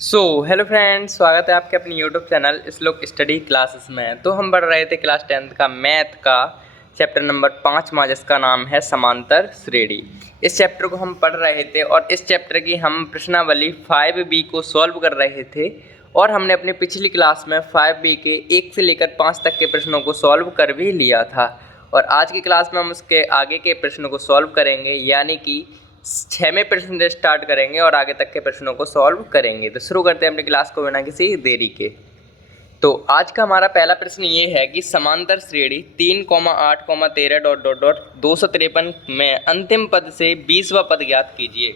Hello friends, स्वागत है आपके अपनी यूट्यूब चैनल श्लोक स्टडी क्लासेस में। तो हम पढ़ रहे थे क्लास 10th का मैथ का चैप्टर नंबर 5 जिसका नाम है समांतर श्रेणी। इस चैप्टर को हम पढ़ रहे थे और इस चैप्टर की हम प्रश्नावली 5B को सॉल्व कर रहे थे और हमने अपनी पिछली क्लास में 5B के 1 से लेकर 5 तक के प्रश्नों को सॉल्व कर भी लिया था। और आज की क्लास में हम उसके आगे के प्रश्नों को सॉल्व करेंगे, यानी कि 6वें प्रश्न से स्टार्ट करेंगे और आगे तक के प्रश्नों को सॉल्व करेंगे। तो शुरू करते हैं अपनी क्लास को बिना किसी देरी के। तो आज का हमारा पहला प्रश्न ये है कि समांतर श्रेणी 3,8,13 ... 253 में अंतिम पद से 20वां पद ज्ञात कीजिए।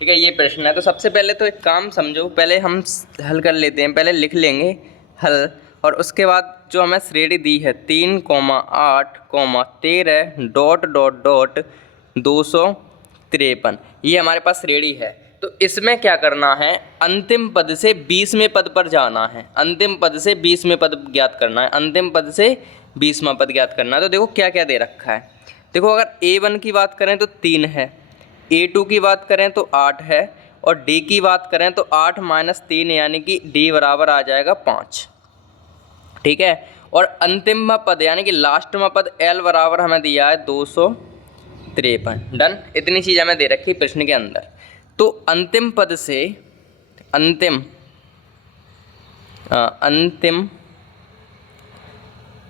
ठीक है, ये प्रश्न है। तो सबसे पहले तो एक काम समझो, पहले हम हल कर लेते हैं। पहले लिख लेंगे हल और उसके बाद जो हमें श्रेणी दी है 3,8,13 ... 253, ये हमारे पास श्रेणी है। तो इसमें क्या करना है, अंतिम पद से 20वें पद पर जाना है। अंतिम पद से 20वें पद ज्ञात करना है। अंतिम पद से 20वां पद ज्ञात करना है। तो देखो क्या क्या दे रखा है। देखो, अगर A1 की बात करें तो 3 है, A2 की बात करें तो 8 है और D की बात करें तो 8 - 3 यानी कि D बराबर आ जाएगा 5। ठीक है, और अंतिम पद यानी कि लास्टवा पद L बराबर हमें दिया है 253। डन, इतनी चीज़ हमें दे रखी प्रश्न के अंदर। तो अंतिम पद से अंतिम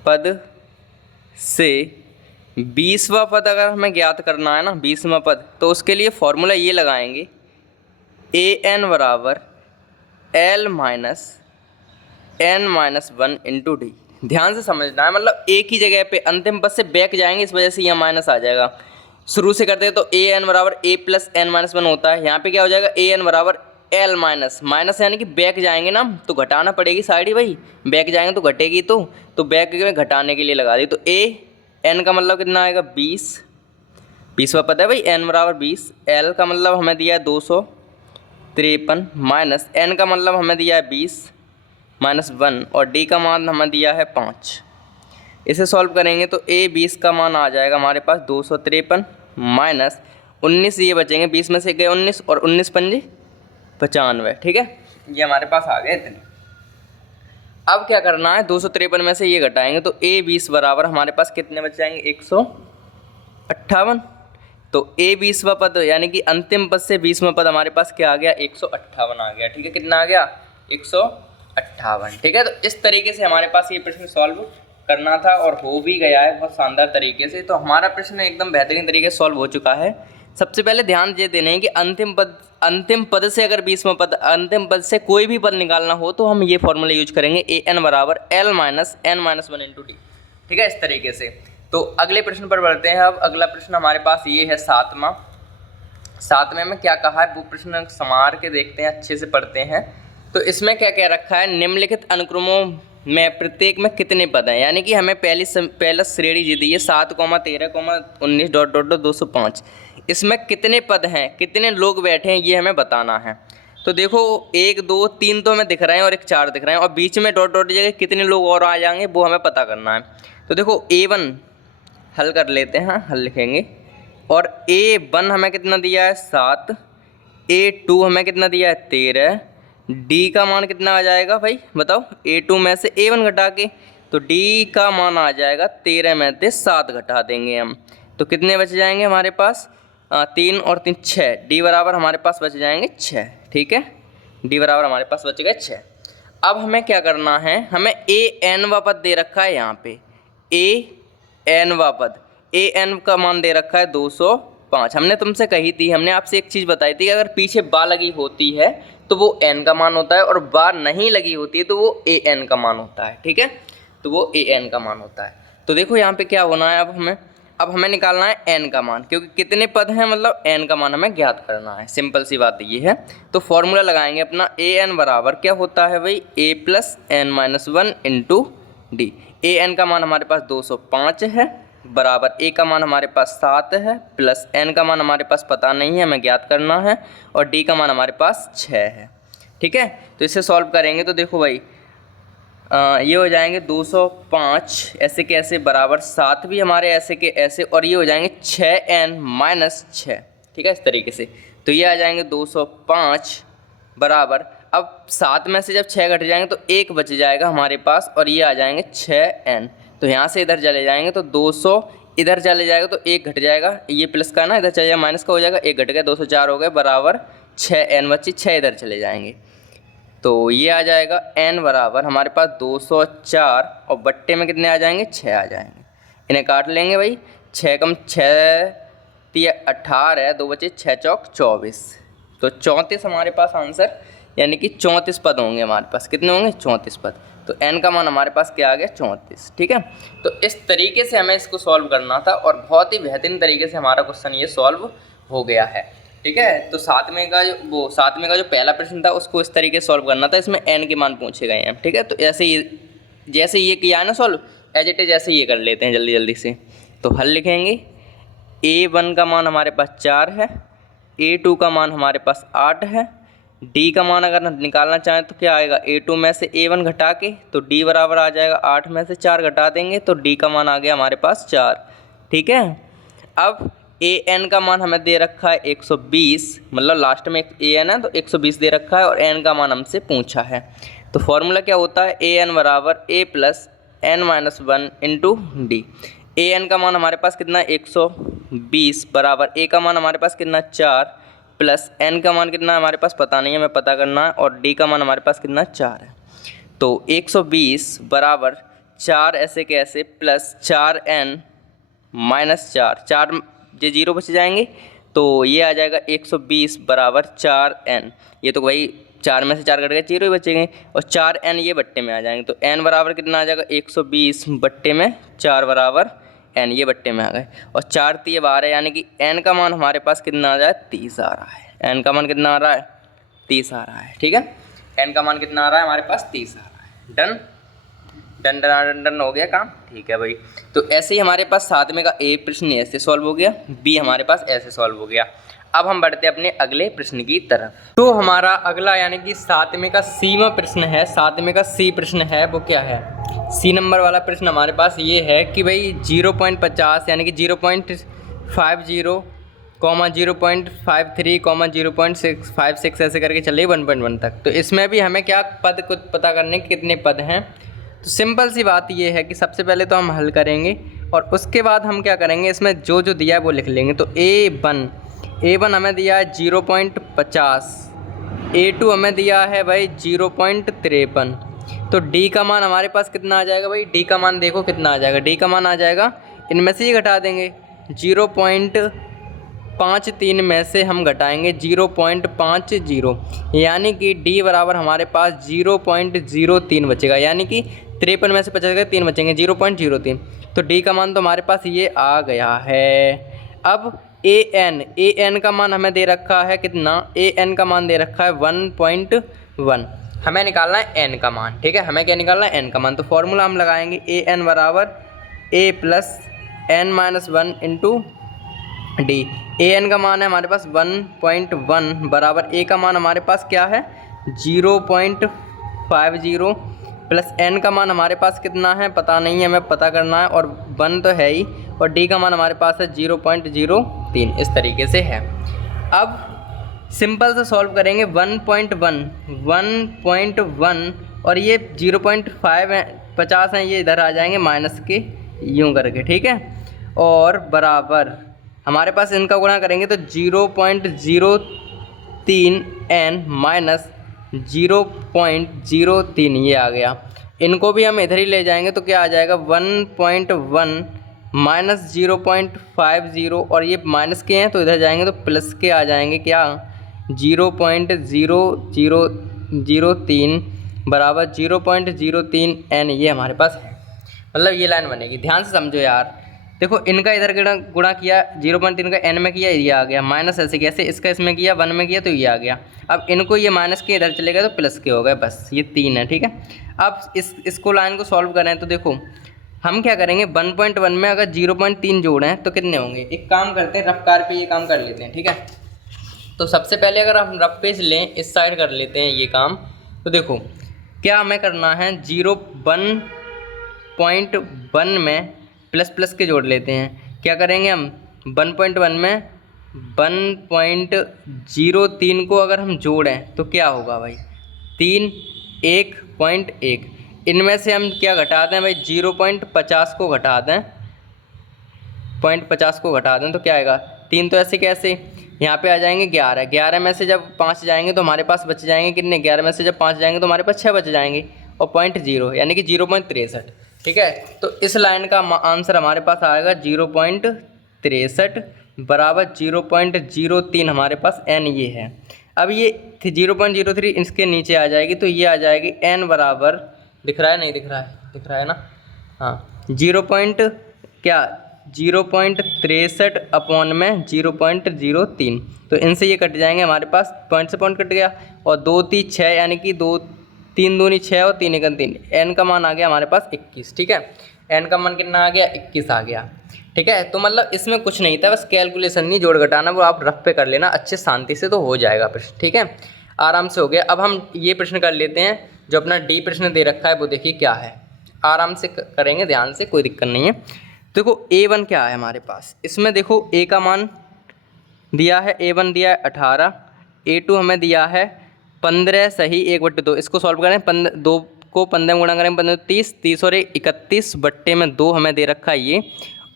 पद से 20वां पद अगर हमें ज्ञात करना है ना, 20वां पद, तो उसके लिए फॉर्मूला ये लगाएंगे, AN बराबर L - N - 1 × D। ध्यान से समझना है, मतलब एक ही जगह पे अंतिम पद से बैक जाएंगे, इस वजह से यह माइनस आ जाएगा। शुरू से करते हैं तो AN बराबर A + N - 1 होता है। यहाँ पे क्या हो जाएगा, AN बराबर L माइनस यानी कि बैक जाएंगे ना तो घटाना पड़ेगी साइड ही भाई, बैक जाएंगे तो घटेगी। तो बैक में घटाने के लिए लगा दी। तो AN का मतलब कितना आएगा, 20वां पद है भाई, N बराबर 20। L का मतलब हमें दिया है 253 माइनस N का मतलब हमें दिया है 20 - 1 और D का मान हमें दिया है 5। इसे सॉल्व करेंगे तो A20 का मान आ जाएगा हमारे पास 253 माइनस 19, ये बचेंगे 20 में से गए 19 और 19 पंजे 95। ठीक है, ये हमारे पास आ गए इतने। अब क्या करना है, 253 में से ये घटाएंगे तो A20 बराबर हमारे पास कितने बच जाएंगे, 158। तो A20वां पद यानी कि अंतिम पद से 20वां पद हमारे पास क्या आ गया, 158 आ गया। ठीक है, कितना आ गया, 158। ठीक है, तो इस तरीके से हमारे पास ये प्रश्न सॉल्व करना था और हो भी गया है बहुत शानदार तरीके से। तो हमारा प्रश्न एकदम बेहतरीन तरीके से सॉल्व हो चुका है। सबसे पहले ध्यान ये देने हैं कि अंतिम पद से अगर 20वां पद, अंतिम पद से कोई भी पद निकालना हो तो हम ये फॉर्मूला यूज करेंगे, AN बराबर L - N - 1 × D। ठीक है, इस तरीके से। तो अगले प्रश्न पर बढ़ते हैं। अब अगला प्रश्न हमारे पास ये है 7वें में क्या कहा है वो प्रश्न संवार के देखते हैं, अच्छे से पढ़ते हैं। तो इसमें क्या क्या रखा है, निम्नलिखित अनुक्रमों में प्रत्येक में कितने पद हैं। यानी कि हमें पहला श्रेणी दी दी है 7,13,19 ... 205। इसमें कितने पद हैं, कितने लोग बैठे हैं, ये हमें बताना है। तो देखो 1 2 3 तो हमें दिख रहे हैं और 1 4 दिख रहे हैं और बीच में डॉट डॉट जगह कितने लोग और आ जाएंगे वो हमें पता करना है। तो देखो A1 हल कर लेते हैं, हल लिखेंगे। और A1 हमें कितना दिया है 7, A2 हमें कितना दिया है 13, D का मान कितना आ जाएगा भाई बताओ, A2 में से A1 घटा के, तो D का मान आ जाएगा 13 में से 7 घटा देंगे हम, तो कितने बच जाएंगे हमारे पास, 3 और 3 6। D बराबर हमारे पास बच जाएंगे 6। ठीक है, D बराबर हमारे पास बच गए 6। अब हमें क्या करना है, हमें AN पद दे रखा है यहाँ पे, AN पद, AN का मान दे रखा है 205। हमने तुमसे कही थी, हमने आपसे एक चीज़ बताई थी कि अगर पीछे बा लगी होती है तो वो N का मान होता है और बा नहीं लगी होती है तो वो AN का मान होता है। ठीक है, तो वो AN का मान होता है। तो देखो यहाँ पे क्या होना है, अब हमें निकालना है N का मान, क्योंकि कितने पद हैं मतलब N का मान हमें ज्ञात करना है। सिंपल सी बात ये है। तो फॉर्मूला लगाएंगे अपना, AN बराबर क्या होता है भाई, A + N - 1 × D। AN का मान हमारे पास 205 है, बराबर A का मान हमारे पास 7 है, प्लस N का मान हमारे पास पता नहीं है, हमें ज्ञात करना है, और D का मान हमारे पास 6 है। ठीक है, तो इसे सॉल्व करेंगे तो देखो भाई ये हो जाएंगे 205 ऐसे के ऐसे बराबर 7 भी हमारे ऐसे के ऐसे, और ये हो जाएंगे 6N - 6। ठीक है, इस तरीके से। तो ये आ जाएंगे 205 बराबर, अब 7 में से जब 6 घट जाएंगे तो 1 बच जाएगा हमारे पास और ये आ जाएंगे 6n। तो यहाँ से इधर चले जाएंगे तो 200 इधर चले जाएगा तो 1 घट जाएगा, ये प्लस का ना इधर चले जाएगा माइनस का हो जाएगा, 1 घट गया 204 हो गए बराबर 6n बची, 6 इधर चले जाएंगे तो ये आ जाएगा n बराबर हमारे पास 204 और बट्टे में कितने आ जाएंगे 6 आ जाएंगे। इन्हें काट लेंगे भाई, 6 कम 6 18 है, 2 बचे 6 चौक 24, तो 34 हमारे पास आंसर, यानी कि 34 पद होंगे हमारे पास। कितने होंगे 34 पद। तो n का मान हमारे पास क्या आ गया 34। ठीक है, तो इस तरीके से हमें इसको सॉल्व करना था और बहुत ही बेहतरीन तरीके से हमारा क्वेश्चन ये सॉल्व हो गया है। ठीक है, तो 7वें का जो पहला प्रश्न था उसको इस तरीके से सॉल्व करना था, इसमें n के मान पूछे गए हैं। ठीक है, तो जैसे ये किया है ना सॉल्व, एज इट इज ऐसे ये कर लेते हैं जल्दी जल्दी से। तो हल लिखेंगे, a1 का मान हमारे पास 4 है, a2 का मान हमारे पास 8 है, d का मान अगर निकालना चाहें तो क्या आएगा, a2 में से a1 घटा के तो d बराबर आ जाएगा 8 में से 4 घटा देंगे तो d का मान आ गया हमारे पास 4। ठीक है, अब an का मान हमें दे रखा है 120, मतलब लास्ट में an है तो 120 दे रखा है और n का मान हमसे पूछा है। तो फॉर्मूला क्या होता है, an बराबर a plus n minus 1 into D. an का मान हमारे पास कितना 120 बराबर a का मान हमारे पास कितना 4 प्लस n का मान कितना हमारे पास पता नहीं है, हमें पता करना है, और d का मान हमारे पास कितना 4 है। तो 120 बराबर 4 ऐसे कैसे प्लस 4n माइनस 4 ये 0 बच जाएंगे तो ये आ जाएगा 120 बराबर 4n। ये तो भाई 4 में से 4 कट गए 0 ही बचेंगे और 4n ये बट्टे में आ जाएंगे तो n बराबर कितना आ जाएगा 120 बट्टे में 4 बराबर n, ये बट्टे में आ गए और 4 3 12, यानी कि n का मान हमारे पास कितना आ रहा है 30 आ रहा है। n का मान कितना आ रहा है 30 आ रहा है। ठीक है, n का मान कितना आ रहा है हमारे पास 30 आ रहा है। डन डन डन डन हो गया काम। ठीक है भाई, तो ऐसे ही हमारे पास 7वें का ए प्रश्न ऐसे सॉल्व हो गया, बी हमारे पास ऐसे सॉल्व हो गया। अब हम बढ़ते हैं अपने अगले प्रश्न की तरफ। तो हमारा अगला यानी कि 7वें का सीमा प्रश्न है, 7वें का सी प्रश्न है, वो क्या है, सी नंबर वाला प्रश्न हमारे पास ये है कि भाई 0.50 यानी कि 0.50 0.53 0.656 ऐसे करके चलिए 1.1 तक। तो इसमें भी हमें क्या पद को पता करने के कितने पद हैं। तो सिंपल सी बात ये है कि सबसे पहले तो हम हल करेंगे और उसके बाद हम क्या करेंगे, इसमें जो जो दिया है वो लिख लेंगे। तो A1 हमें दिया है 0.50, A2 हमें दिया है भाई 0.53, तो D का मान हमारे पास कितना आ जाएगा भाई, D का मान देखो कितना आ जाएगा, D का मान आ जाएगा, इनमें से ही घटा देंगे 0.53 में से हम घटाएंगे 0.50, यानी कि D बराबर हमारे पास 0.03 बचेगा, यानी कि 53 में से 50 गए 3 बचेंगे 0.03। तो D का मान तो हमारे पास ये आ गया है। अब an का मान हमें दे रखा है कितना, an का मान दे रखा है 1.1, हमें निकालना है n का मान। ठीक है, हमें क्या निकालना है n का मान। तो फॉर्मूला हम लगाएंगे an बराबर a plus n minus 1 into D. an का मान है हमारे पास 1.1 बराबर a का मान हमारे पास क्या है 0.50 प्लस n का मान हमारे पास कितना है पता नहीं है, हमें पता करना है, और 1 तो है ही, और d का मान हमारे पास है 0.03, इस तरीके से है। अब सिंपल से सॉल्व करेंगे 1.1 और ये 0.50 हैं, ये इधर आ जाएंगे माइनस के यूँ करके। ठीक है, और बराबर हमारे पास इनका गुणा करेंगे तो 0.03n माइनस 0.03 ये आ गया। इनको भी हम इधर ही ले जाएंगे तो क्या आ जाएगा 1.1 माइनस 0.50, और ये माइनस के हैं तो इधर जाएंगे तो प्लस के आ जाएंगे, क्या 0.0003 बराबर 0.03n, ये हमारे पास है। मतलब ये लाइन बनेगी, ध्यान से समझो यार। देखो इनका इधर गुणा किया 0.3 का n में किया, ये आ गया, माइनस ऐसे कैसे, इसका इसमें किया 1 में किया तो ये आ गया। अब इनको ये माइनस के इधर चले गए तो प्लस के हो गए, बस ये 3 है। ठीक है, अब इसको लाइन को सॉल्व करें तो देखो हम क्या करेंगे 1.1 में अगर 0.3 जोड़ें तो कितने होंगे। एक काम करते हैं, रफ्तार पे ये काम कर लेते हैं। ठीक है, तो सबसे पहले अगर हम रफ पेज लें, इस साइड कर लेते हैं ये काम। तो देखो क्या हमें करना है 0.1 में प्लस प्लस के जोड़ लेते हैं। क्या करेंगे हम 1.1 में 1.03 को अगर हम जोड़ें तो क्या होगा भाई, 3 1.1। इनमें से हम क्या घटा दें भाई, 0.50 को घटा दें, 0.50 को घटा दें तो क्या आएगा, 3 तो ऐसे कैसे, यहाँ पे आ जाएंगे 11, 11 में से जब 5 जाएंगे तो हमारे पास बच जाएंगे कितने, 11 में से जब 5 जाएंगे तो हमारे पास 6 बच जाएंगे, और 0.0 यानी कि 0.63। ठीक है, तो इस लाइन का आंसर हमारे पास आएगा 0.63 बराबर 0.03 हमारे पास n ये है। अब ये 0.03 इसके नीचे आ जाएगी तो ये आ जाएगी n बराबर, दिख रहा है नहीं दिख रहा है, दिख रहा है ना, हाँ 0.63 अपॉन में 0.03। तो इनसे ये कट जाएंगे, हमारे पास पॉइंट से पॉइंट कट गया, और 2 3 6 यानी कि 2 3 दूनी 6 और 3 1 3, n का मान आ गया हमारे पास 21। ठीक है, n का मान कितना आ गया, 21 आ गया। ठीक है, तो मतलब इसमें कुछ नहीं था, बस कैलकुलेशन नहीं, जोड़ घटाना वो आप रफ पे कर लेना अच्छे शांति से तो हो जाएगा प्रश्न। ठीक है, आराम से हो गया। अब हम ये प्रश्न कर लेते हैं, जो अपना डी प्रश्न दे रखा है वो देखिए क्या है, आराम से करेंगे, ध्यान से, कोई दिक्कत नहीं है। देखो A1 क्या है हमारे पास, इसमें देखो A का मान दिया है, A1 दिया है 18, A2 हमें दिया है 15 सही 1/2। इसको सॉल्व करें, 2 को 15 में गुणा करें, 15 30, 30 और 31 बट्टे में 2 हमें दे रखा है ये,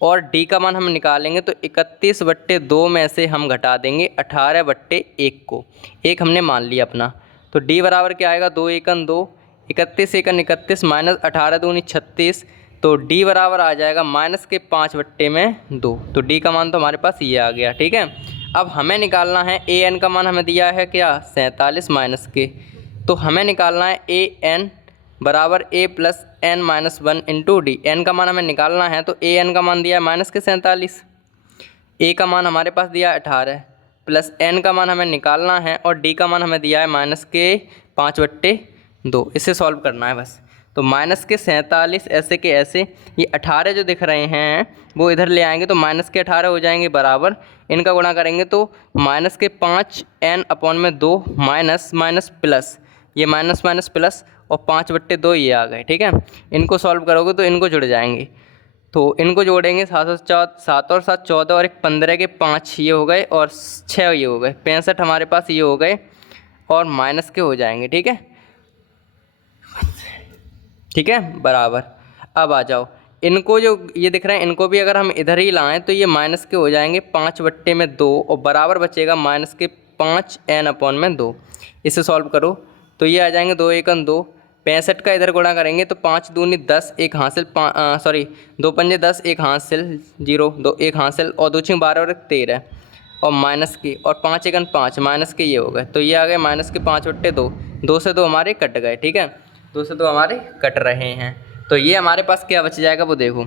और D का मान हम निकालेंगे तो 31/2 में से हम घटा देंगे 18/1 को, 1 हमने मान लिया अपना, तो D बराबर क्या आएगा, 2 एकन 2, 31 एकन 31 माइनस 18 दूनी 36, तो D बराबर आ जाएगा -5/2। तो D का मान तो हमारे पास ये आ गया। ठीक है, अब हमें निकालना है AN का मान, हमें दिया है क्या 47 माइनस के, तो हमें निकालना है AN बराबर A plus n minus 1 into D. n का मान हमें निकालना है तो AN का मान दिया है -47, A का मान हमारे पास दिया है 18 प्लस n का मान हमें निकालना है, और D का मान हमें दिया है -5/2। इसे सॉल्व करना है बस। तो -47 ऐसे के ऐसे, ये 18 जो दिख रहे हैं वो इधर ले आएंगे तो -18 हो जाएंगे बराबर, इनका गुणा करेंगे तो -5n/2 माइनस प्लस, ये माइनस माइनस प्लस, और 5/2 ये आ गए। ठीक है, इनको सॉल्व करोगे तो इनको जुड़ जाएंगे, तो इनको जोड़ेंगे 7 और 7 14 और 1 15 के 5 ये हो गए, और 6 ये हो गए, 65 हमारे पास ये हो गए, और माइनस के हो जाएंगे। ठीक है, ठीक है बराबर। अब आ जाओ, इनको जो ये दिख रहे हैं इनको भी अगर हम इधर ही लाएं तो ये माइनस के हो जाएंगे 5/2, और बराबर बचेगा -5n/2। इसे सॉल्व करो तो ये आ जाएंगे 2 एकन 2, 65 का इधर गुणा करेंगे तो 5 दूनी 10, 1 हासिल 2 पंजे 10, 1 हासिल 0, 2 1 हासिल, और 2 6 12 और 1 13, और माइनस के, और 5 एकन 5 माइनस के ये हो गए, तो ये आ गए -5/2। 2 से 2 हमारे कट गए। ठीक है, 2 से 2 हमारे कट रहे हैं, तो ये हमारे पास क्या बच जाएगा वो देखो,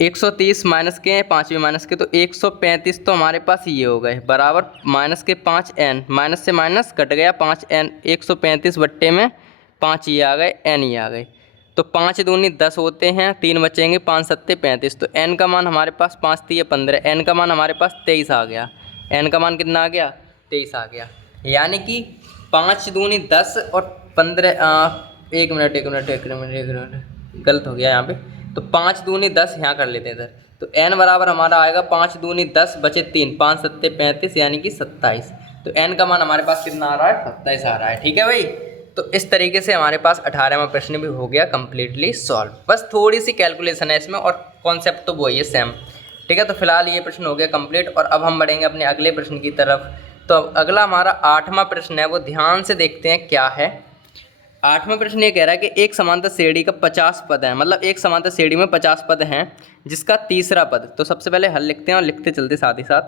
130 माइनस के हैं, 5 भी माइनस के, तो 135 तो हमारे पास ये हो गए बराबर -5n, माइनस से माइनस कट गया 5n, 135 में 5 ये आ गए, n ये आ गए, तो 5 दूनी 10 होते हैं, 3 बचेंगे, 5 7 35, तो n का मान हमारे पास 5 3 15, n का मान हमारे पास 23 आ गया। n का मान कितना आ गया, 23 आ गया, यानी कि 5 दूनी 10 और 15, एक मिनट गलत हो गया यहाँ पे, तो 5 दूनी 10 यहाँ कर लेते हैं इधर, तो n बराबर हमारा आएगा 5 दूनी 10 बचे 3, 5 7 35 यानी कि 27, तो n का मान हमारे पास कितना आ रहा है, 27 आ रहा है। ठीक है भाई, तो इस तरीके से हमारे पास 18वां प्रश्न भी हो गया कम्प्लीटली सॉल्व। बस थोड़ी सी कैलकुलेशन है इसमें, और कॉन्सेप्ट तो वही है सेम। ठीक है, तो फिलहाल ये प्रश्न हो गया कंप्लीट, और अब हम बढ़ेंगे अपने अगले प्रश्न की तरफ। तो अब अगला हमारा 8वां प्रश्न है, वो ध्यान से देखते हैं क्या है। 8वां प्रश्न ये कह रहा है कि एक समांतर श्रेणी का 50 पद है, मतलब एक समांतर श्रेणी में 50 पद हैं, जिसका तीसरा पद, तो सबसे पहले हल लिखते हैं और लिखते चलते साथ ही साथ,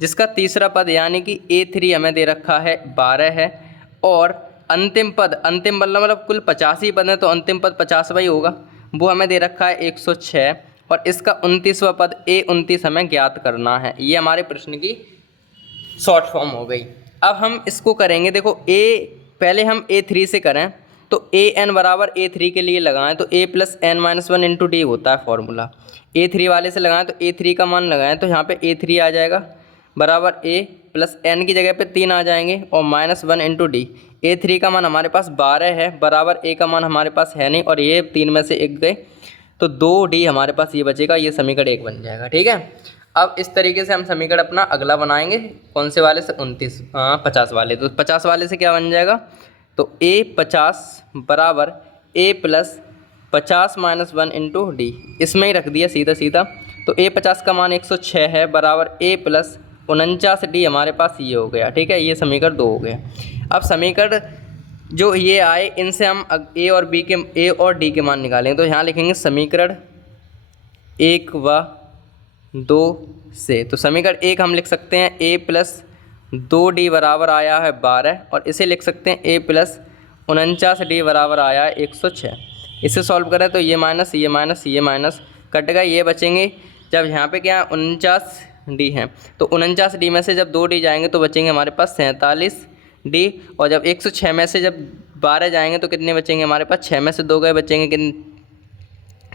जिसका तीसरा पद यानी कि A3 हमें दे रखा है 12 है, और अंतिम पद, अंतिम मतलब कुल 50 ही पद हैं, तो अंतिम पद 50वां ही होगा, वो हमें दे रखा है 106, और इसका 29वां पद A29 हमें ज्ञात करना है। ये हमारे प्रश्न की शॉर्ट फॉर्म हो गई। अब हम इसको करेंगे, देखो पहले हम A3 से करें, तो AN बराबर A3 के लिए लगाएं तो A plus n minus 1 into D होता है फॉर्मूला। A3 वाले से लगाएं तो A3 का मान लगाएं तो यहाँ पे A3 आ जाएगा बराबर A प्लस n की जगह पे 3 आ जाएंगे, और -1 इंटू डी। A3 का मान हमारे पास 12 है बराबर A का मान हमारे पास है नहीं, और ये 3 में से 1 गए, तो 2D हमारे पास ये बचेगा, ये समीकरण 1 बन जाएगा। ठीक है, अब इस तरीके से हम समीकरण अपना अगला बनाएंगे, कौन से वाले से, 50 वाले। तो 50 वाले से क्या बन जाएगा, तो A50 बराबर A plus 50 minus 1 into D, इसमें ही रख दिया सीधा सीधा। तो A50 का मान 106 है बराबर A प्लस 49 डी हमारे पास ये हो गया। ठीक है, ये समीकरण 2 हो गया। अब समीकरण जो ये आए इनसे हम A और D के मान निकालेंगे। तो यहाँ लिखेंगे समीकरण 1 व 2 से। तो समीकरण 1 हम लिख सकते हैं A प्लस 2D बराबर आया है 12, और इसे लिख सकते हैं A प्लस 49D बराबर आया है 106। इसे सॉल्व करें तो ये माइनस ये माइनस ये माइनस कट गए, ये बचेंगे। जब यहाँ पे क्या 49D हैं तो 49D में से जब 2D जाएंगे तो बचेंगे हमारे पास 47D, और जब 106 में से जब 12 जाएंगे तो कितने बचेंगे हमारे पास, 6 में से 2 गए बचेंगे,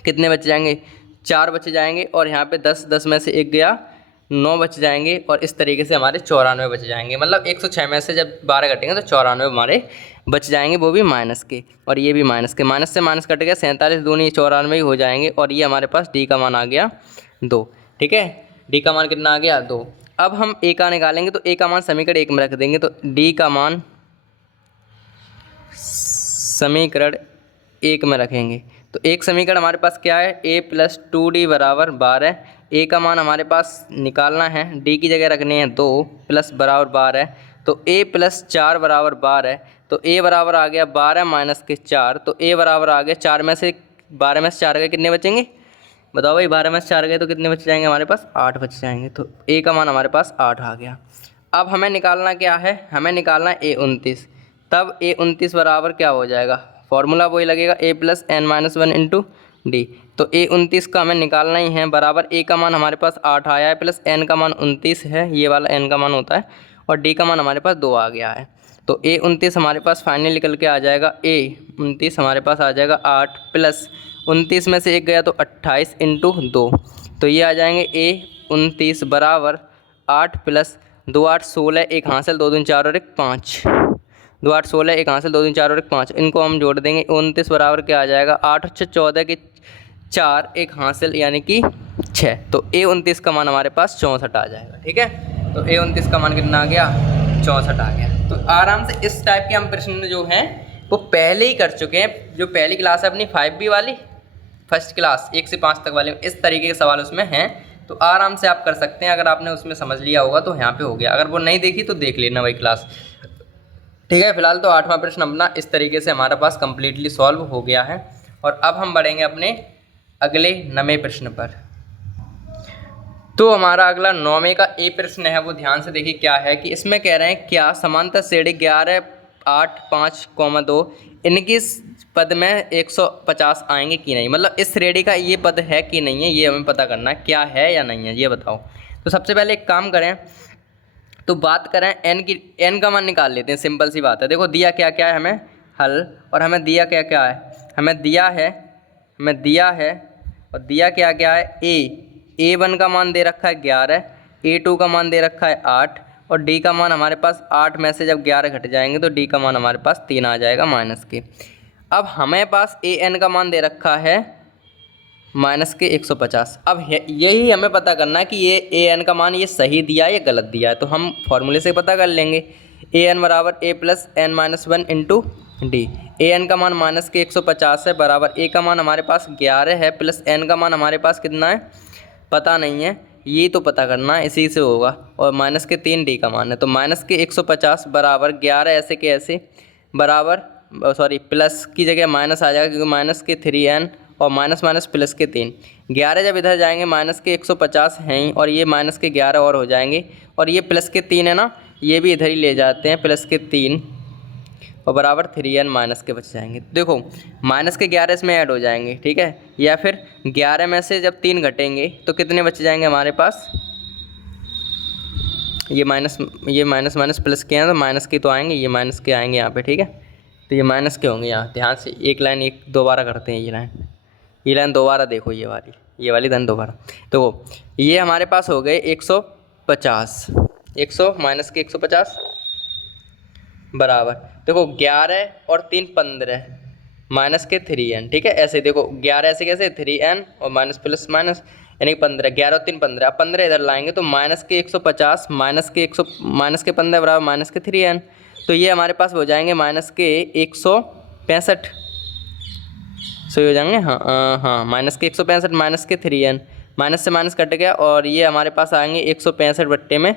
कितने बच जाएंगे, 4 बच जाएंगे। और यहाँ पे 10 में से 1 गया, 9 बच जाएंगे, और इस तरीके से हमारे 94 बच जाएंगे। मतलब 106 में से जब 12 कटेंगे तो 94 हमारे बच जाएंगे, वो भी माइनस के, और ये भी माइनस के। माइनस से माइनस कट गया, 47 दूनी 94 ही हो जाएंगे, और ये हमारे पास डी का मान आ गया 2। ठीक है, डी का मान कितना आ गया 2। अब हम ए का निकालेंगे, तो ए का मान समीकरण 1 में रख देंगे, तो डी का मान समीकरण 1 में रखेंगे। तो एक समीकरण हमारे पास क्या है, A प्लस 2D बराबर 12। ए का मान हमारे पास निकालना है, डी की जगह रखने हैं 2 प्लस बराबर 12। तो A प्लस 4 बराबर 12। तो A बराबर आ गया 12 माइनस के 4। तो A बराबर आ गया 4 में से 12 में से 4 गए, कितने बचेंगे बताओ भाई, 12 में से 4 गए तो कितने बच जाएंगे हमारे पास, 8 बच जाएंगे। तो A का मान हमारे पास 8 आ गया। अब हमें निकालना क्या है, हमें निकालना है A29। तब A29 बराबर क्या हो जाएगा, फॉर्मूला वही लगेगा A plus n minus 1 into D. तो A29 का हमें निकालना ही है बराबर, A का मान हमारे पास 8 आया है प्लस n का मान 29 है, ये वाला n का मान होता है, और D का मान हमारे पास 2 आ गया है। तो A29 हमारे पास फाइनल निकल के आ जाएगा, A29 हमारे पास आ जाएगा 8 प्लस 29 में से 1 गया तो 28 इंटू 2। तो ये आ जाएंगे A29 बराबर 8 प्लस 2 8 16, 1 हासिल 2 दूनी 4 और 1 5, 2 8 16, 1 हासिल 2 दूनी 4 और 1 5, इनको हम जोड़ देंगे। 29 बराबर क्या आ जाएगा, 8 और 6 14 के 4, 1 हासिल यानी कि 6। तो A29 का मान हमारे पास 64 आ जाएगा। ठीक है, तो A29 का मान कितना आ गया, 64 आ गया। तो आराम से इस टाइप के हम प्रश्न जो हैं वो पहले ही कर चुके हैं। जो पहली क्लास है अपनी 5B वाली, फर्स्ट क्लास 1 से 5 तक वाले, इस तरीके के सवाल उसमें हैं, तो आराम से आप कर सकते हैं। अगर आपने उसमें समझ लिया होगा तो यहाँ पे हो गया, अगर वो नहीं देखी तो देख लेना वही क्लास। ठीक है, फिलहाल तो 8वां प्रश्न अपना इस तरीके से हमारे पास कम्प्लीटली सॉल्व हो गया है। और अब हम बढ़ेंगे अपने अगले 9वें प्रश्न पर। तो हमारा अगला 9वें का ए प्रश्न है, वो ध्यान से देखिए क्या है कि इसमें कह रहे हैं क्या समांतर श्रेणी 11 8 5, 2 इनकी पद में 150 आएंगे कि नहीं। मतलब इस श्रेणी का ये पद है कि नहीं है, ये हमें पता करना है, क्या है या नहीं है ये बताओ। तो सबसे पहले एक काम करें, तो बात करें n का मान निकाल लेते हैं, सिंपल सी बात है। देखो दिया क्या क्या है हमें, हल, और हमें दिया क्या क्या है, हमें दिया है और दिया क्या क्या है, A1 का मान दे रखा है 11, A2 का मान दे रखा है 8, और D का मान हमारे पास 8 में से जब 11 घट जाएंगे तो D का मान हमारे पास 3 आ जाएगा माइनस के। अब हमें पास AN का मान दे रखा है माइनस के 150। अब यही हमें पता करना है कि ये AN का मान ये सही दिया है या गलत दिया है। तो हम फॉर्मूले से पता कर लेंगे, AN बराबर A plus n minus 1 into D. AN का मान माइनस के 150 है बराबर A का मान हमारे पास 11 है प्लस n का मान हमारे पास कितना है पता नहीं है, ये तो पता करना है, इसी से होगा। और माइनस के 3 D का मान है, तो माइनस के 150 बराबर 11 ऐसे के ऐसे बराबर प्लस की जगह माइनस आ जाएगा, क्योंकि माइनस के 3n और माइनस माइनस प्लस के 3। 11 जब इधर जाएंगे माइनस के 150 हैं ही, और ये माइनस के 11 और हो जाएंगे, और ये प्लस के 3 है ना, ये भी इधर ही ले जाते हैं, प्लस के 3 और बराबर 3n माइनस के बच जाएंगे। देखो माइनस के 11 इसमें ऐड हो जाएंगे, ठीक है, या फिर 11 में से जब 3 घटेंगे तो कितने बच जाएंगे हमारे पास, ये माइनस माइनस प्लस के हैं तो माइनस के तो आएंगे, ये माइनस के आएंगे यहाँ पे, ठीक है। तो ये माइनस के होंगे यहाँ, ध्यान से एक लाइन एक दोबारा करते हैं, ये लाइन दोबारा देखो, ये वाली लाइन दोबारा। तो ये हमारे पास हो गए 150, 100 माइनस के 150 बराबर, देखो 11 और 3 15 माइनस के 3n, ठीक है। ऐसे देखो 11 ऐसे कैसे 3n और माइनस प्लस माइनस यानी 15, 11 और 3 15, अब 15 इधर लाएंगे तो माइनस के 150 माइनस के 15 बराबर माइनस के 3n। तो ये हमारे पास हो जाएंगे माइनस के 165, सही हो जाएंगे। हाँ माइनस के 165 माइनस के 3n, माइनस से माइनस कट गया और ये हमारे पास आएंगे 165 बट्टे में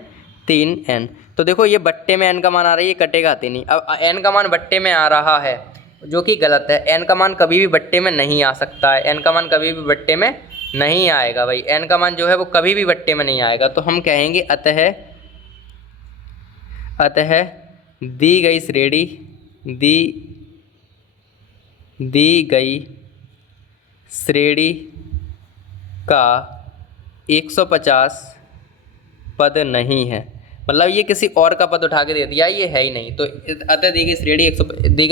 3n। तो देखो ये बट्टे में n का मान आ रहा है, ये कटेगा 3 ही। अब n का मान बट्टे में आ रहा है जो कि गलत है, n का मान कभी भी बट्टे में नहीं आ सकता है, n का मान कभी भी बट्टे में नहीं आएगा भाई, n का मान जो है वो कभी भी बट्टे में नहीं आएगा। तो हम कहेंगे अतः दी गई श्रेणी का 150 पद नहीं है, मतलब ये किसी और का पद उठा के दे दिया, ये है ही नहीं। तो अतः दी गई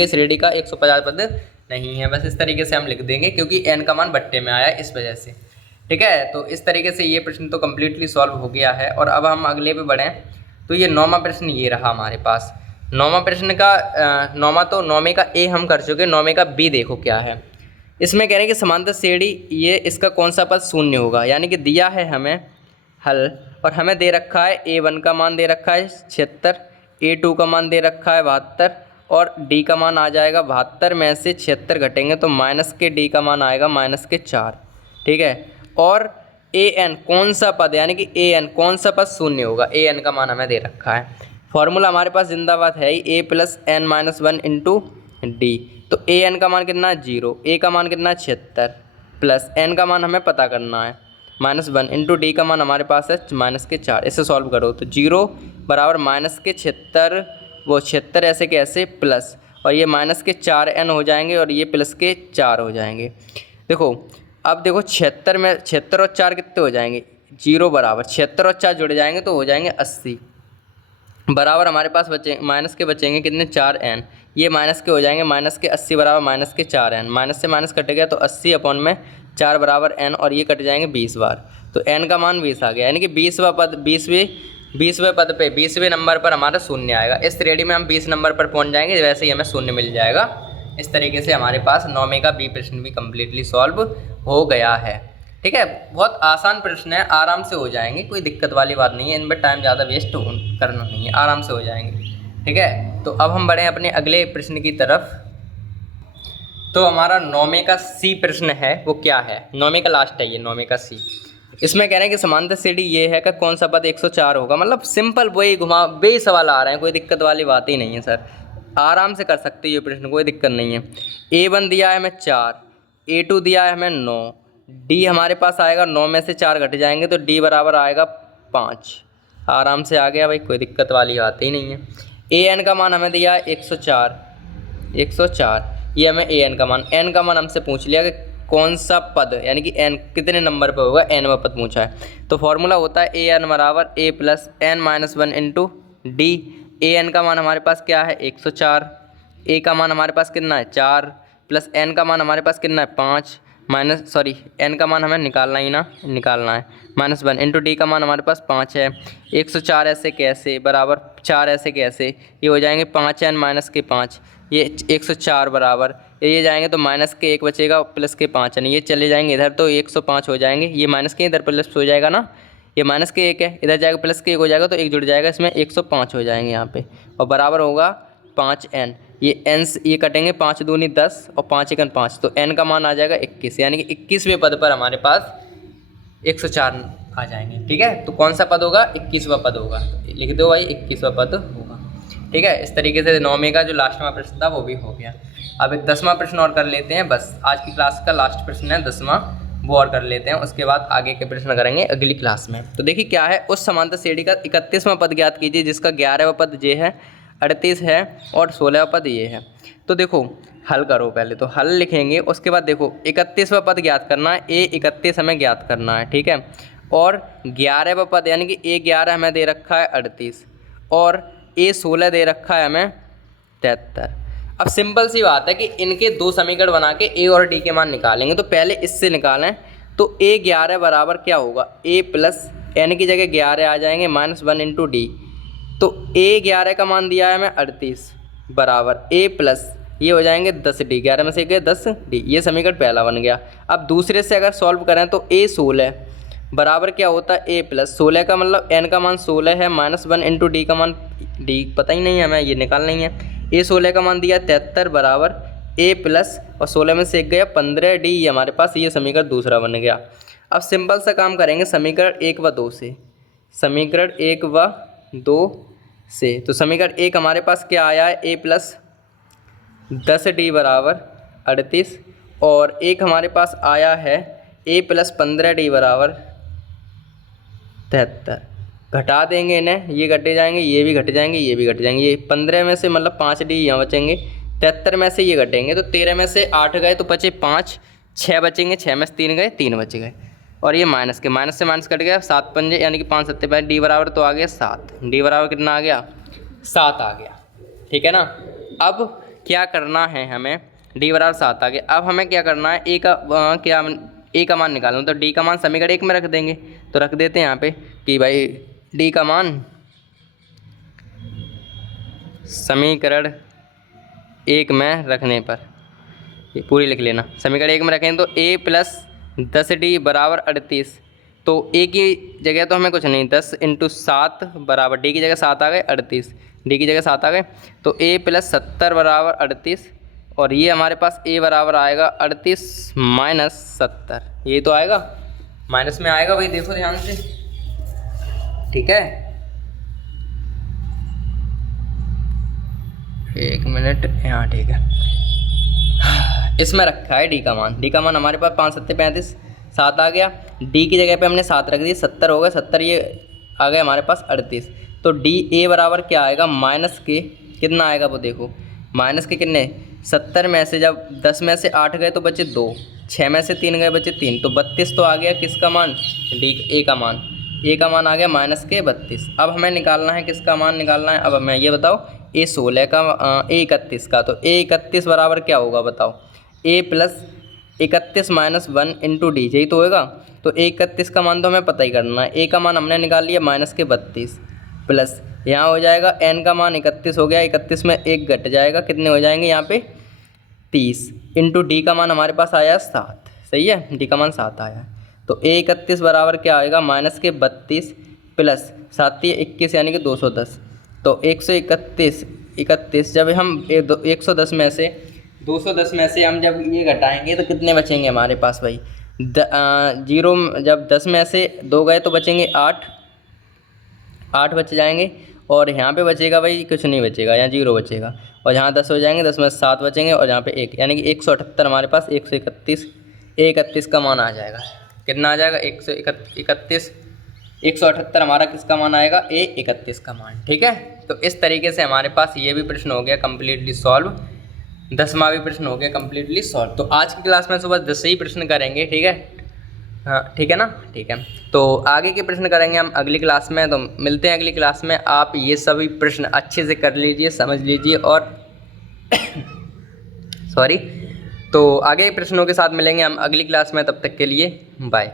श्रेणी का 150 पद नहीं है, बस इस तरीके से हम लिख देंगे क्योंकि n का मान बट्टे में आया इस वजह से। ठीक है, तो इस तरीके से ये प्रश्न तो कम्प्लीटली सॉल्व हो गया है। और अब हम अगले पे बढ़ें तो ये 9वां प्रश्न ये रहा हमारे पास। 9वां प्रश्न का 9वें का ए हम कर चुके, 9वें का बी देखो क्या है। इसमें कह रहे हैं कि समांतर श्रेणी ये इसका कौन सा पद शून्य होगा, यानी कि दिया है हमें हल और हमें दे रखा है a1 का मान दे रखा है 76, a2 का मान दे रखा है 72 और d का मान आ जाएगा 72 में से 76 घटेंगे तो माइनस के d का मान आएगा माइनस के 4। ठीक है, और an कौन सा पद, यानी कि an कौन सा पद शून्य होगा, an का मान हमें दे रखा है। फॉर्मूला हमारे पास जिंदाबाद है ही a + n - 1 × d। तो an का मान कितना है 0, a का मान कितना है 76 प्लस n का मान हमें पता करना है -1 × d का मान हमारे पास है माइनस के 4। इसे सॉल्व करो तो 0 बराबर माइनस के 76, वो 76 ऐसे के ऐसे प्लस और ये माइनस के 4n हो जाएंगे और ये प्लस के 4 हो जाएंगे। देखो अब देखो 76 में 76 और 4 कितने हो जाएंगे, 0 बराबर 76 और 4 जुड़ जाएंगे तो हो जाएंगे 80 बराबर हमारे पास बचे माइनस के बचेंगे कितने 4n, ये माइनस के हो जाएंगे माइनस के 80 बराबर माइनस के 4n, माइनस से माइनस कट गया तो 80 अपॉन में 4 बराबर n और ये कट जाएंगे 20 बार, तो n का मान 20 आ गया, यानी कि 20वां पद 20वें पद पे 20वें नंबर पर हमारा शून्य आएगा। इस श्रेणी में हम 20 नंबर पर पहुंच जाएंगे, वैसे ही हमें शून्य मिल जाएगा। इस तरीके से हमारे पास 9वें का बी प्रश्न भी कम्प्लीटली सॉल्व हो गया है। ठीक है, बहुत आसान प्रश्न है, आराम से हो जाएंगे, कोई दिक्कत वाली बात नहीं है, इन पर टाइम ज़्यादा वेस्ट करना नहीं है, आराम से हो जाएंगे। ठीक है, तो अब हम बढ़ें अपने अगले प्रश्न की तरफ। तो हमारा 9वें का सी प्रश्न है, वो क्या है, 9वें का लास्ट है ये 9वें का सी। इसमें कह रहे हैं कि समांतर श्रेणी ये है कि कौन सा पद 104 होगा, मतलब सिंपल वही घुमा बे सवाल आ रहे हैं, कोई दिक्कत वाली बात ही नहीं है सर, आराम से कर सकते हो ये प्रश्न, कोई दिक्कत नहीं है। a1 दिया है हमें 4, a2 दिया है हमें 9, d हमारे पास आएगा 9 में से 4 घट जाएंगे तो d बराबर आएगा 5, आराम से आ गया भाई, कोई दिक्कत वाली बात ही नहीं है। an का मान हमें दिया है 104, ये हमें an का मान, n का मान हमसे पूछ लिया कि कौन सा पद, यानी कि n कितने नंबर पे होगा, nवां पद पूछा है। तो फॉर्मूला होता है an बराबर a + n - 1 × d। an का मान हमारे पास क्या है 104, a का मान हमारे पास कितना है 4 प्लस n का मान हमारे पास कितना है 5 n का मान हमें निकालना है -1 × d का मान हमारे पास 5 है। 104 ऐसे कैसे बराबर 4 ऐसे कैसे, ये हो जाएंगे 5n माइनस के 5, ये 104 बराबर ये जाएंगे तो माइनस के 1 बचेगा प्लस के 5 है, ये चले जाएंगे इधर तो 105 हो जाएंगे, ये माइनस के इधर प्लस हो जाएगा ना, ये माइनस के 1 है, इधर जाएगा प्लस के 1 हो जाएगा तो 1 जुड़ जाएगा, इसमें 105 हो जाएंगे यहाँ पे और बराबर होगा 5n, ये n ये कटेंगे 5 दूनी 10 और 5 1 5, तो n का मान आ जाएगा 21, यानी कि 21वें पद पर हमारे पास 104 आ जाएंगे। ठीक है, तो कौन सा पद होगा 21वां पद होगा, लिख दो भाई 21वां पद होगा। ठीक है, इस तरीके से 9वें का जो लास्टवां प्रश्न था वो भी हो गया। अब एक 10वां प्रश्न और कर लेते हैं, बस आज की क्लास का लास्ट प्रश्न है 10वां, वो और कर लेते हैं, उसके बाद आगे के प्रश्न करेंगे अगली क्लास में। तो देखिए क्या है, उस समांतर श्रेणी का 31वां पद ज्ञात कीजिए जिसका 11वां पद ये है, 38 है और 16वां पद ये है। तो देखो हल करो, पहले तो हल लिखेंगे, उसके बाद देखो 31वां पद ज्ञात करना है, a31 हमें ज्ञात करना है। ठीक है, और 11वां पद यानी कि a11 हमें दे रखा है 38 और a16 दे रखा है हमें 73। अब सिंपल सी बात है कि इनके दो समीकरण बना के a और d के मान निकालेंगे, तो पहले इससे निकालें तो a11 बराबर क्या होगा, a प्लस n की जगह 11 आ जाएंगे -1 × d, तो a11 का मान दिया है हमें 38 बराबर a प्लस ये हो जाएंगे 10d, 11 में से 10d, ये समीकरण पहला बन गया। अब दूसरे से अगर सॉल्व करें तो a16 बराबर क्या होता है ए प्लस 16 का मतलब एन का मान 16 है माइनस 1 इंटू डी का मान, डी पता ही नहीं है हमें, ये निकालना ही है। ए 16 का मान दिया 73 बराबर ए प्लस और 16 में से 1 गया 15 डी, ये हमारे पास ये समीकरण दूसरा बन गया। अब सिंपल सा काम करेंगे समीकरण 1 व 2 से, समीकरण 1 व 2 से। तो समीकरण 1 हमारे पास क्या आया है ए प्लस 10 डी बराबर 38 और एक हमारे पास आया है ए प्लस 15 डी बराबर 73। घटा देंगे इन्हें, ये घटे जाएंगे, ये भी घट जाएंगे, ये भी घट जाएंगे। ये 15 में से मतलब 5 डी यहाँ बचेंगे, 73 में से ये घटेंगे तो 13 में से 8 गए तो बचे 5, 6 बचेंगे, 6 में से 3 गए 3 बच गए और ये माइनस के माइनस से माइनस कट गया, 7 पंजे यानी कि 5 सत्ते 5, डी बराबर तो आ गया 7, डी बराबर कितना आ गया 7 आ गया। ठीक है ना। अब क्या करना है हमें, डी बराबर 7 आ गया। अब हमें क्या करना है, ए का मान निकालना, तो डी का मान समीकरण 1 में रख देंगे। तो रख देते हैं यहाँ पे कि भाई डी का मान समीकरण 1 में रखने पर, ये पूरी लिख लेना, समीकरण 1 में रखें तो ए प्लस 10 डी बराबर 38। तो ए की जगह तो हमें कुछ नहीं, 10 इंटू 7 बराबर डी की जगह 7 आ गए 38, डी की जगह 7 आ गए तो ए प्लस 70 बराबर 38 और ये हमारे पास ए बराबर आएगा 38 माइनस 70, ये तो आएगा माइनस में आएगा भाई, देखो ध्यान से। ठीक है, एक मिनट यहाँ, ठीक है, इसमें रखा है डी का मान। डी का मान हमारे पास 5 सत्ते 35, 7 आ गया। डी की जगह पे हमने 7 रख दी, 70 हो गए, 70 ये आ गए हमारे पास 38। तो डी ए बराबर क्या आएगा माइनस के, कितना आएगा वो देखो, माइनस के कितने, 70 में से जब 10 में से 8 गए तो बचे 2, 6 में से 3 गए बचे 3, तो 32 तो आ गया किसका मान, डी ए का मान। ए का मान आ गया माइनस के 32। अब हमें निकालना है किसका मान निकालना है, अब हमें ये बताओ ए 16 का ए 31 का, तो ए 31 बराबर क्या होगा बताओ, ए प्लस 31 माइनस 1 इंटू डी, यही तो होगा। तो ए 31 का मान तो हमें पता ही करना है, ए का मान हमने निकाल लिया माइनस के 32 प्लस यहाँ हो जाएगा एन का मान 31 हो गया, 31 में 1 घट जाएगा, कितने हो जाएंगे यहाँ पे 30 इंटू डी का मान हमारे पास आया 7, सही है, डी का मान 7 आया। तो ए 31 बराबर क्या आएगा माइनस के 32 प्लस 7 21 यानी कि 210। तो 131 जब हम 110 में से 210 में से हम जब ये घटाएंगे तो कितने बचेंगे हमारे पास भाई, जीरो, जब 10 में से 2 गए तो बचेंगे 8 बच जाएंगे और यहाँ पे बचेगा भाई कुछ नहीं बचेगा, यहाँ 0 बचेगा और यहाँ 10 हो जाएंगे, 10 में 7 बचेंगे और यहाँ पे 1 यानी कि 178 हमारे पास 131 का मान आ जाएगा। कितना आ जाएगा 178 हमारा किसका मान आएगा, ए 31 का मान। ठीक है, तो इस तरीके से हमारे पास ये भी प्रश्न हो गया कम्प्लीटली सॉल्व, 10वां भी प्रश्न हो गया कम्प्लीटली सॉल्व। तो आज की क्लास में सुबह 10 ही प्रश्न करेंगे। ठीक है, हाँ ठीक है ना, ठीक है। तो आगे के प्रश्न करेंगे हम अगली क्लास में, तो मिलते हैं अगली क्लास में। आप ये सभी प्रश्न अच्छे से कर लीजिए, समझ लीजिए और सॉरी, तो आगे प्रश्नों के साथ मिलेंगे हम अगली क्लास में, तब तक के लिए बाय।